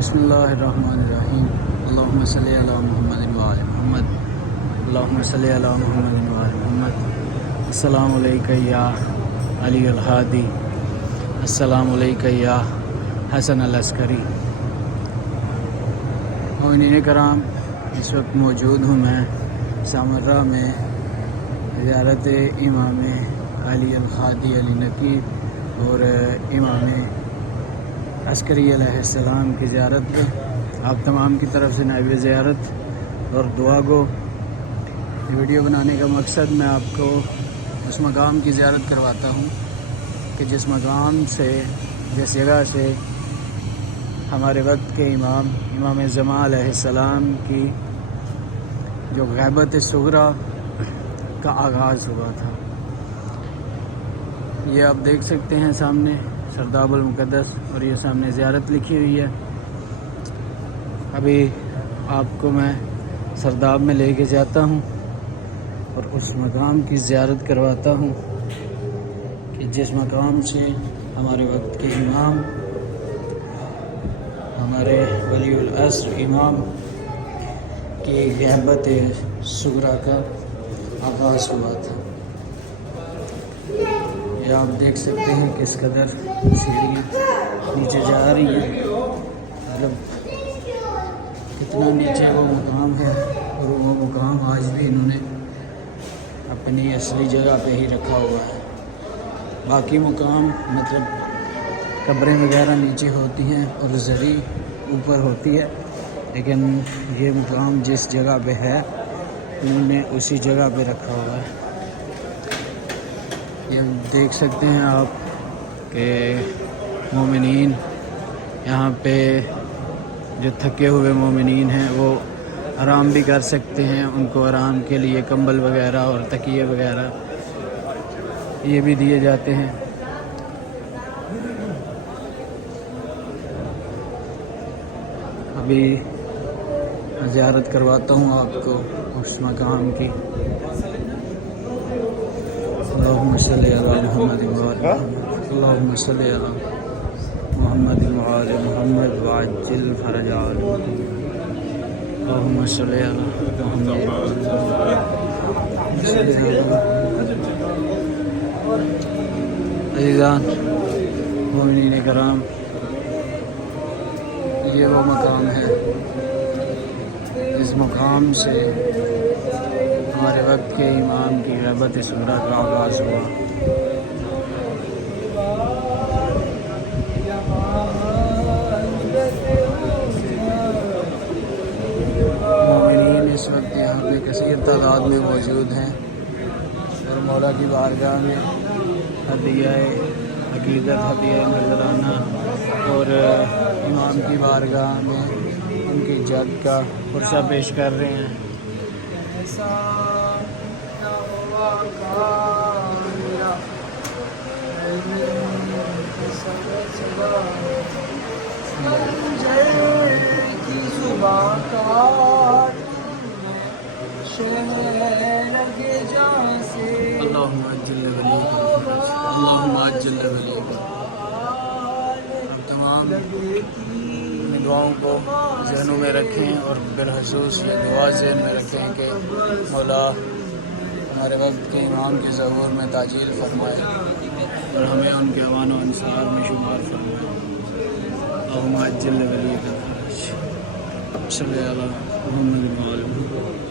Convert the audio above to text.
بسم اللہ الرحمن الرحیم اللہم صلی علی محمد و آل محمد اللہم صلی علی محمد و آل محمد السلام علیکہ یا علی الہادی السلام علیکہ یا حسن العسکری۔ مومنین کرام، اس وقت موجود ہوں میں سامرہ میں زیارت امام علی الہادی علی نقی اور امام عسکری علیہ السلام کی زیارت پہ آپ تمام کی طرف سے نائب زیارت اور دعا گو۔ یہ ویڈیو بنانے کا مقصد میں آپ کو اس مقام کی زیارت کرواتا ہوں کہ جس مقام سے، جس جگہ سے ہمارے وقت کے امام زمان علیہ السلام کی جو غیبت صغریٰ کا آغاز ہوا تھا۔ یہ آپ دیکھ سکتے ہیں سامنے سرداب المقدس، اور یہ سامنے زیارت لکھی ہوئی ہے۔ ابھی آپ کو میں سرداب میں لے کے جاتا ہوں اور اس مقام کی زیارت کرواتا ہوں کہ جس مقام سے ہمارے وقت کے امام، ہمارے ولی العصر امام کی غیبت صغریٰ کا آغاز ہوا تھا۔ یہ آپ دیکھ سکتے ہیں کس قدر سیڑھی نیچے جا رہی ہے، مطلب کتنا نیچے وہ مقام ہے، اور وہ مقام آج بھی انہوں نے اپنی اصلی جگہ پہ ہی رکھا ہوا ہے۔ باقی مقام مطلب قبریں وغیرہ نیچے ہوتی ہیں اور زری اوپر ہوتی ہے، لیکن یہ مقام جس جگہ پہ ہے انہوں نے اسی جگہ پہ رکھا ہوا ہے۔ یہ دیکھ سکتے ہیں آپ کہ مومنین یہاں پہ جو تھکے ہوئے مومنین ہیں وہ آرام بھی کر سکتے ہیں، ان کو آرام کے لیے کمبل وغیرہ اور تکیے وغیرہ یہ بھی دیے جاتے ہیں۔ ابھی زیارت کرواتا ہوں آپ کو اس مقام کی۔ اللہم صلی علی محمد و آل محمد اللہم صلی علی محمد و آل محمد وعجل فرجهم اللہم صلی علی محمد و آل محمد۔ عزیزان مومنین کرام، یہ وہ مقام ہے اس مقام سے ہمارے وقت کے امام کی غیبت صغریٰ کا آغاز ہوا۔ مومنین اس وقت یہاں پہ کثیر تعداد میں موجود ہیں اور مولا کی بارگاہ میں ہدیہ عقیدت، ہدیہ نذرانہ اور امام کی بارگاہ میں ان کی جد کا پرسہ پیش کر رہے ہیں۔ اللہم اجل ولیک، اللہم اجل ولیک۔ ہم تمام اپنی دعاؤں کو ذہنوں میں رکھیں اور بالخصوص یہ دعا ذہن میں رکھیں کہ مولا ہمارے وقت کے امام کے ظہور میں تعجیل فرمائے اور ہمیں ان کے اعوان و انصار میں شمار فرمائے۔ اللہم اجل ولیک الفرج، صلی علی محمد و آل محمد۔